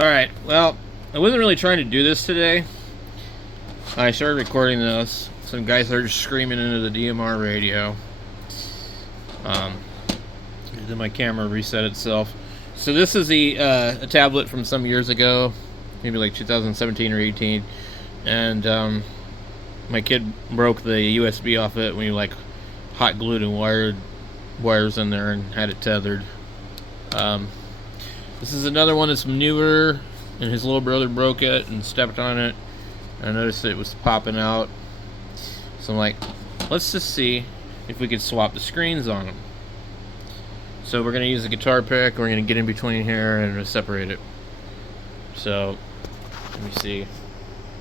Alright, well, I wasn't really trying to do this today. I started recording this. Some guy started screaming into the DMR radio. Then my camera reset itself. So this is a tablet from some years ago, maybe like 2017 or 18, and my kid broke the USB off it when he like hot glued and wired wires in there and had it tethered. This is another one that's newer, and his little brother broke it and stepped on it. I noticed it was popping out, so I'm like, let's just see if we could swap the screens on them. So we're going to use a guitar pick, we're going to get in between here and separate it. So, let me see.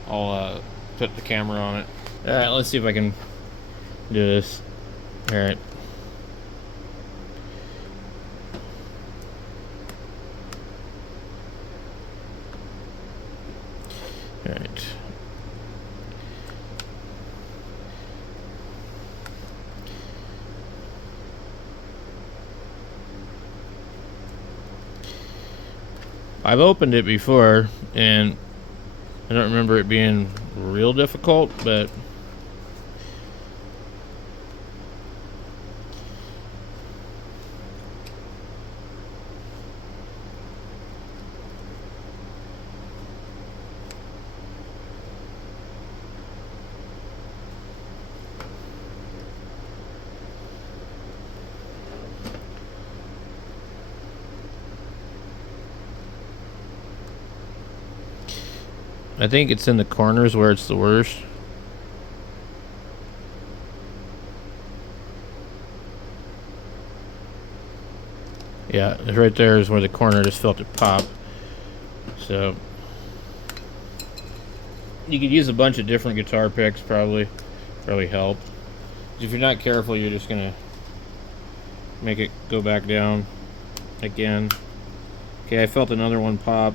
I'll put the camera on it. Alright, let's see if I can do this. Alright. Alright. I've opened it before, and I don't remember it being real difficult, but I think it's in the corners where it's the worst. Yeah, right there is where the corner just felt it pop. So you could use a bunch of different guitar picks, probably help. If you're not careful, you're just gonna make it go back down again. Okay, I felt another one pop.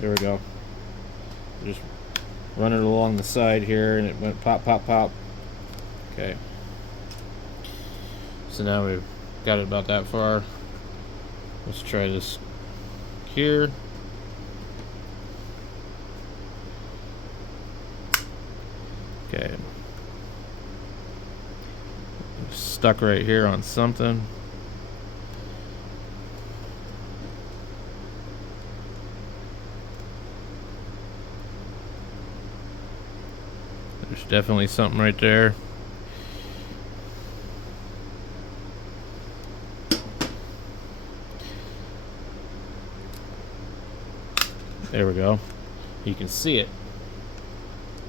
There we go. Just run it along the side here, and it went pop, pop, pop. Okay. So now we've got it about that far. Let's try this here. Okay. Stuck right here on something. There's definitely something right there. There we go. You can see it.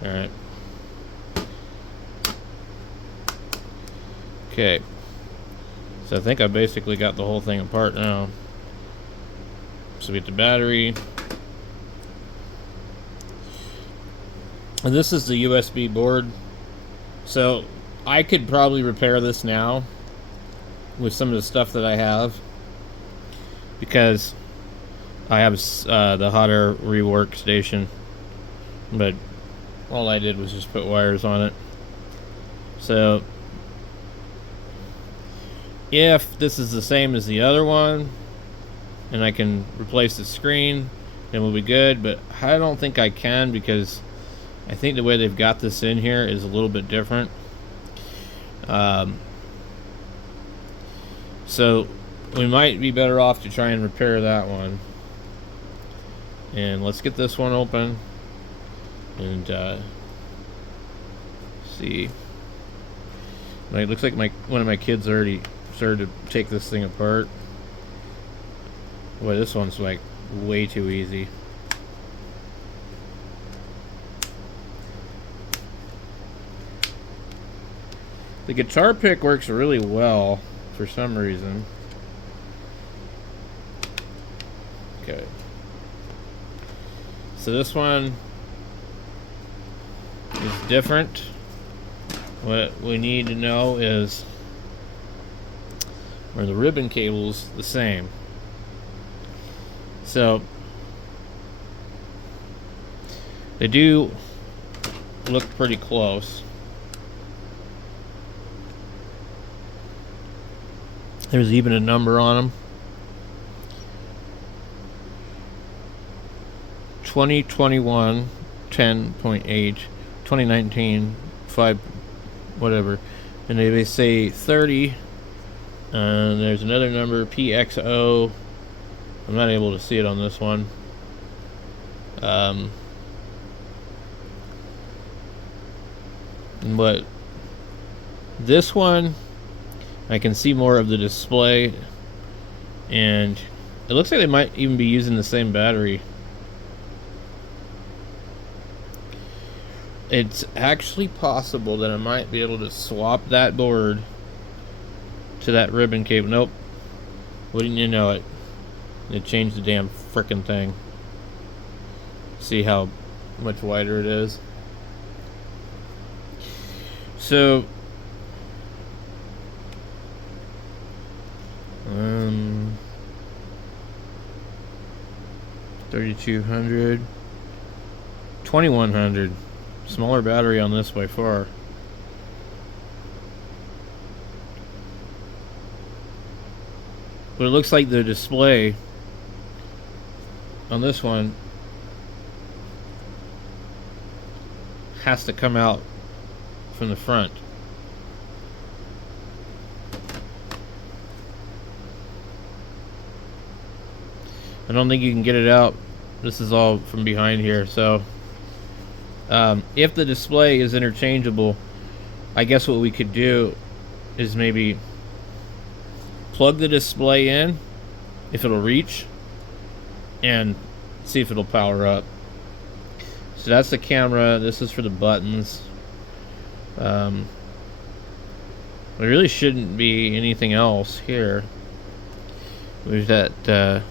Alright. Okay. So I think I basically got the whole thing apart now. So we get the battery. And this is the USB board. So I could probably repair this now with some of the stuff that I have, because I have the hot air rework station, but all I did was just put wires on it. So if this is the same as the other one and I can replace the screen, then we'll be good. But I don't think I can, because I think the way they've got this in here is a little bit different. So we might be better off to try and repair that one. And let's get this one open and see. It looks like one of my kids already started to take this thing apart. Boy, this one's like way too easy. The guitar pick works really well for some reason. Okay. So this one is different. What we need to know is, are the ribbon cables the same? So they do look pretty close. There's even a number on them. 2021 10.8, 2019 5 whatever, and they say 30. There's another number, PXO. I'm not able to see it on this one. But this one, I can see more of the display, and it looks like they might even be using the same battery. It's actually possible that I might be able to swap that board to that ribbon cable. Nope. Wouldn't you know it? It changed the damn frickin' thing. See how much wider it is? So 3200, 2100. Smaller battery on this by far. But it looks like the display on this one has to come out from the front. I don't think you can get it out. This is all from behind here. So if the display is interchangeable, I guess what we could do is maybe plug the display in, if it'll reach, and see if it'll power up. So that's the camera. This is for the buttons. There really shouldn't be anything else here. There's that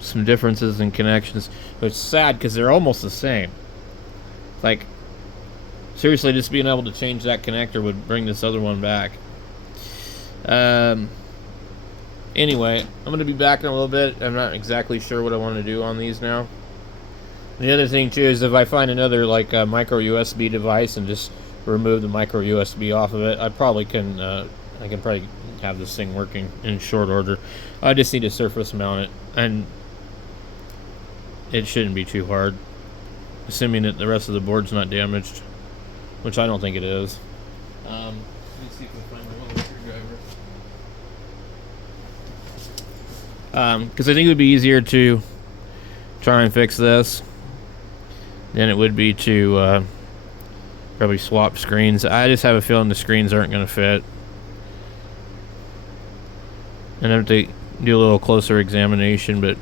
some differences in connections, but it's sad because they're almost the same. Like, seriously, just being able to change that connector would bring this other one back. Anyway, I'm going to be back in a little bit. I'm not exactly sure what I want to do on these now. The other thing too is if I find another like micro USB device and just remove the micro USB off of it, I probably can. I can probably have this thing working in short order. I just need to surface mount it, and it shouldn't be too hard, assuming that the rest of the board's not damaged, which I don't think it is. Let me see if I find my little screwdriver. Because I think it would be easier to try and fix this than it would be to probably swap screens. I just have a feeling the screens aren't going to fit. And I have to do a little closer examination, but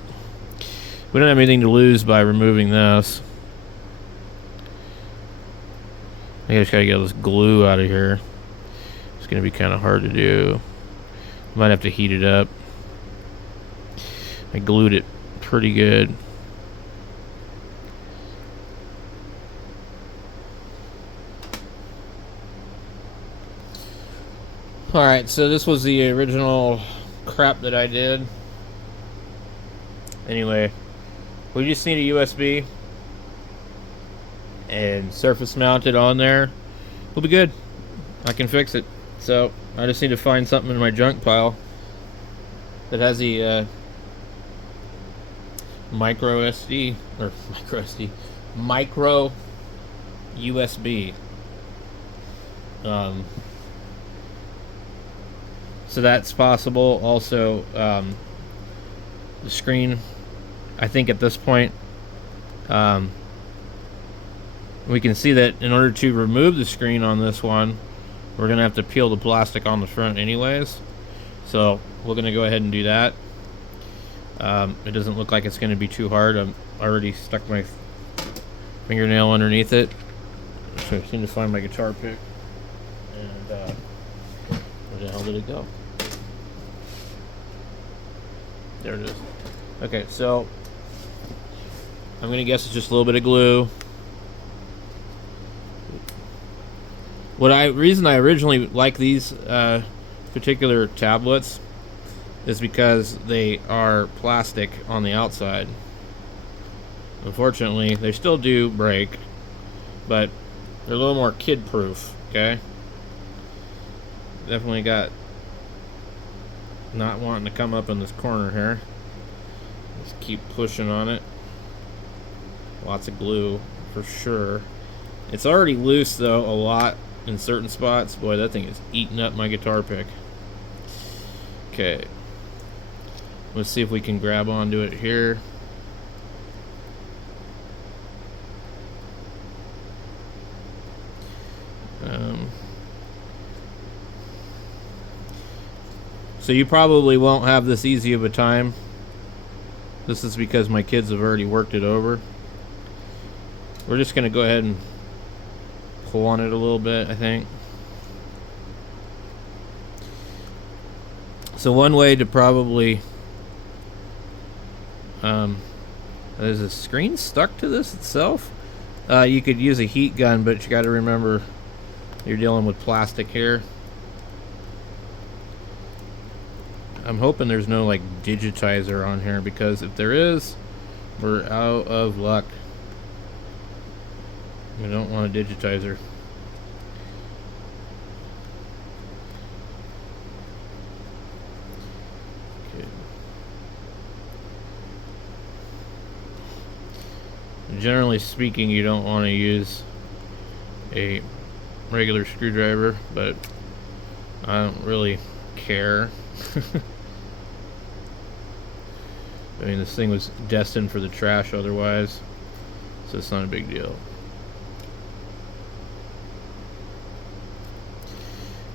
we don't have anything to lose by removing this. I just gotta get all this glue out of here. It's gonna be kind of hard to do. Might have to heat it up. I glued it pretty good. Alright, so this was the original crap that I did. Anyway, we just need a USB and surface mount it on there. We'll be good. I can fix it. So I just need to find something in my junk pile that has the micro USB. So that's possible. Also, the screen, I think at this point, we can see that in order to remove the screen on this one, we're going to have to peel the plastic on the front anyways. So we're going to go ahead and do that. It doesn't look like it's going to be too hard. I've already stuck my fingernail underneath it. So I seem to find my guitar pick. And where the hell did it go? There it is. Okay, so I'm going to guess it's just a little bit of glue. Reason I originally like these particular tablets is because they are plastic on the outside. Unfortunately, they still do break, but they're a little more kid-proof, okay? Definitely got not wanting to come up in this corner here. Just keep pushing on it. Lots of glue for sure. It's already loose though a lot in certain spots. Boy, that thing is eating up my guitar pick. Okay. Let's see if we can grab onto it here. So you probably won't have this easy of a time. This is because my kids have already worked it over. We're just going to go ahead and pull on it a little bit, I think. So one way to probably... is the screen stuck to this itself? You could use a heat gun, but you got to remember you're dealing with plastic here. I'm hoping there's no like digitizer on here, because if there is, we're out of luck. We don't want a digitizer. Okay. Generally speaking, you don't want to use a regular screwdriver, but I don't really care. I mean, this thing was destined for the trash otherwise, so it's not a big deal.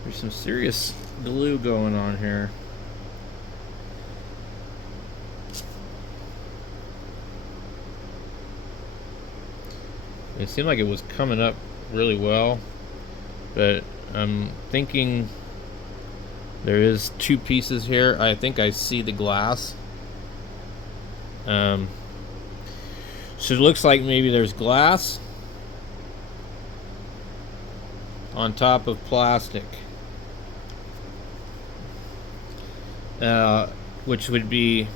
There's some serious glue going on here. It seemed like it was coming up really well, but I'm thinking there is two pieces here. I think I see the glass. So it looks like maybe there's glass on top of plastic, which would be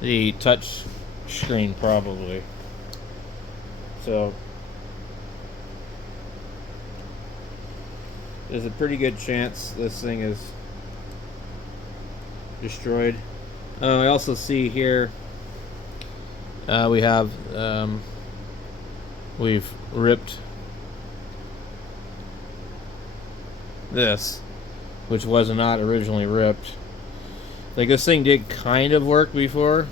the touch screen probably. So there's a pretty good chance this thing is destroyed. I also see here we have we've ripped this, which was not originally ripped. Like, this thing did kind of work before.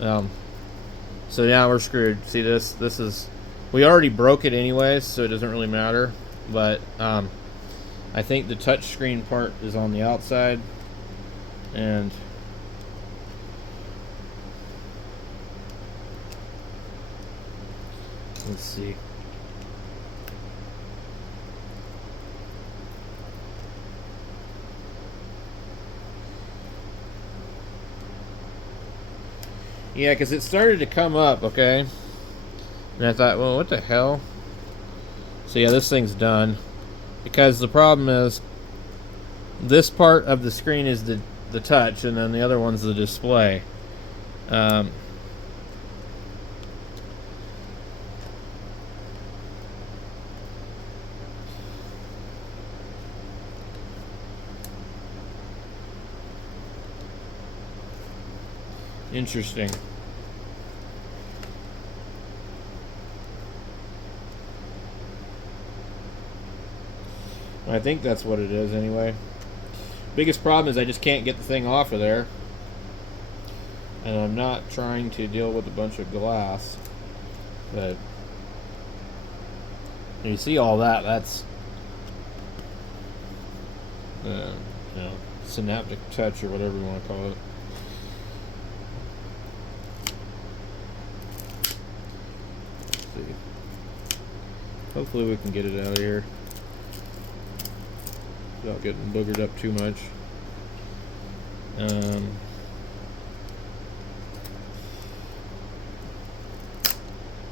So now we're screwed. See, this is, we already broke it anyways, so it doesn't really matter. But I think the touch screen part is on the outside, and let's see. Yeah, because it started to come up, okay? And I thought, well, what the hell? So yeah, this thing's done. Because the problem is, this part of the screen is the touch, and then the other one's the display. Interesting. I think that's what it is anyway. Biggest problem is I just can't get the thing off of there. And I'm not trying to deal with a bunch of glass. But you see all that, that's you know, synaptic touch or whatever you want to call it. Let's see. Hopefully we can get it out of here without getting boogered up too much.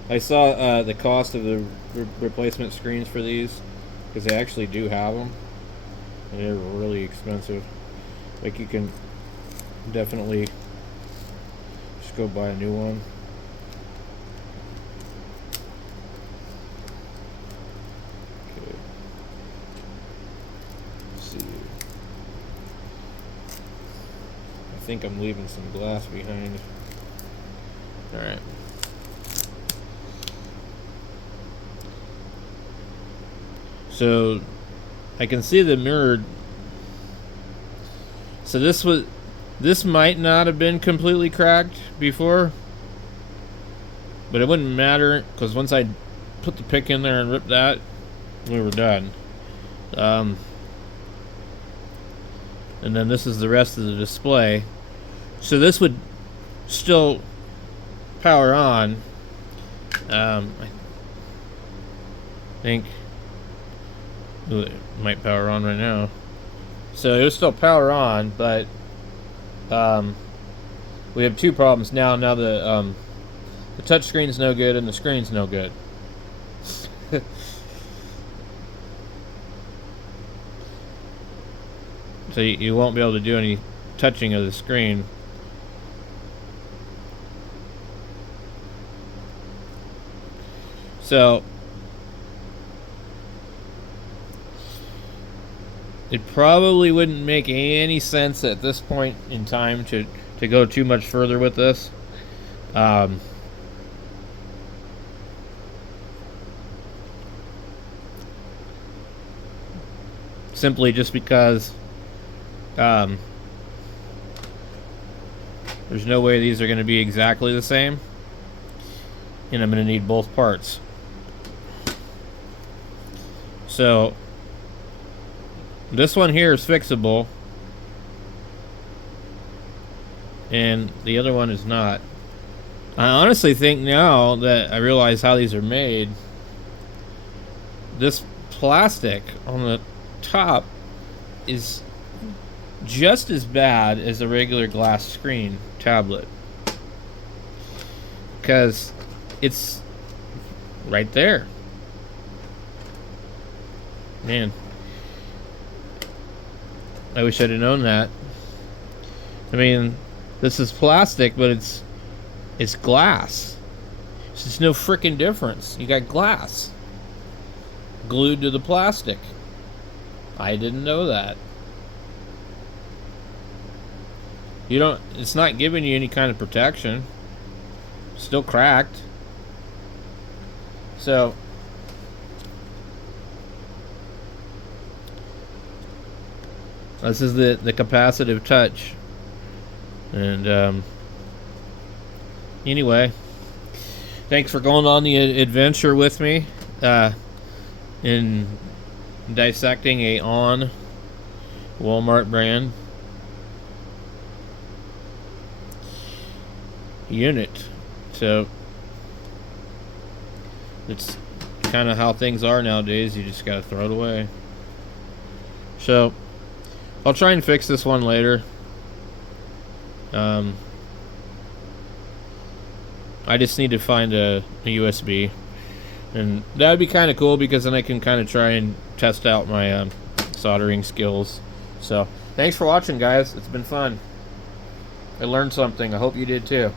I saw the cost of the replacement screens for these, because they actually do have them, and they're really expensive. Like, you can definitely just go buy a new one. Okay. Let's see. I think I'm leaving some glass behind. Alright. So I can see the mirror. So this might not have been completely cracked before, but it wouldn't matter because once I put the pick in there and ripped that, we were done. And then this is the rest of the display. So this would still power on. I think it might power on right now. So it would still power on, but we have two problems now. Now the touch screen's no good and the screen's no good. So you won't be able to do any touching of the screen. So it probably wouldn't make any sense at this point in time to go too much further with this. Simply just because there's no way these are going to be exactly the same, and I'm going to need both parts. So this one here is fixable, and the other one is not. I honestly think now that I realize how these are made, this plastic on the top is just as bad as a regular glass screen tablet, because it's right there. Man, I wish I'd have known that. I mean, this is plastic, but it's glass. It's just no freaking difference. You got glass glued to the plastic. I didn't know that. You don't, it's not giving you any kind of protection. Still cracked. So this is the capacitive touch. And anyway, thanks for going on the adventure with me in dissecting a ON Walmart brand unit. So it's kind of how things are nowadays. You just gotta throw it away. So I'll try and fix this one later. I just need to find a USB, and that would be kind of cool because then I can kind of try and test out my soldering skills. So thanks for watching, guys. It's been fun. I learned something. I hope you did too.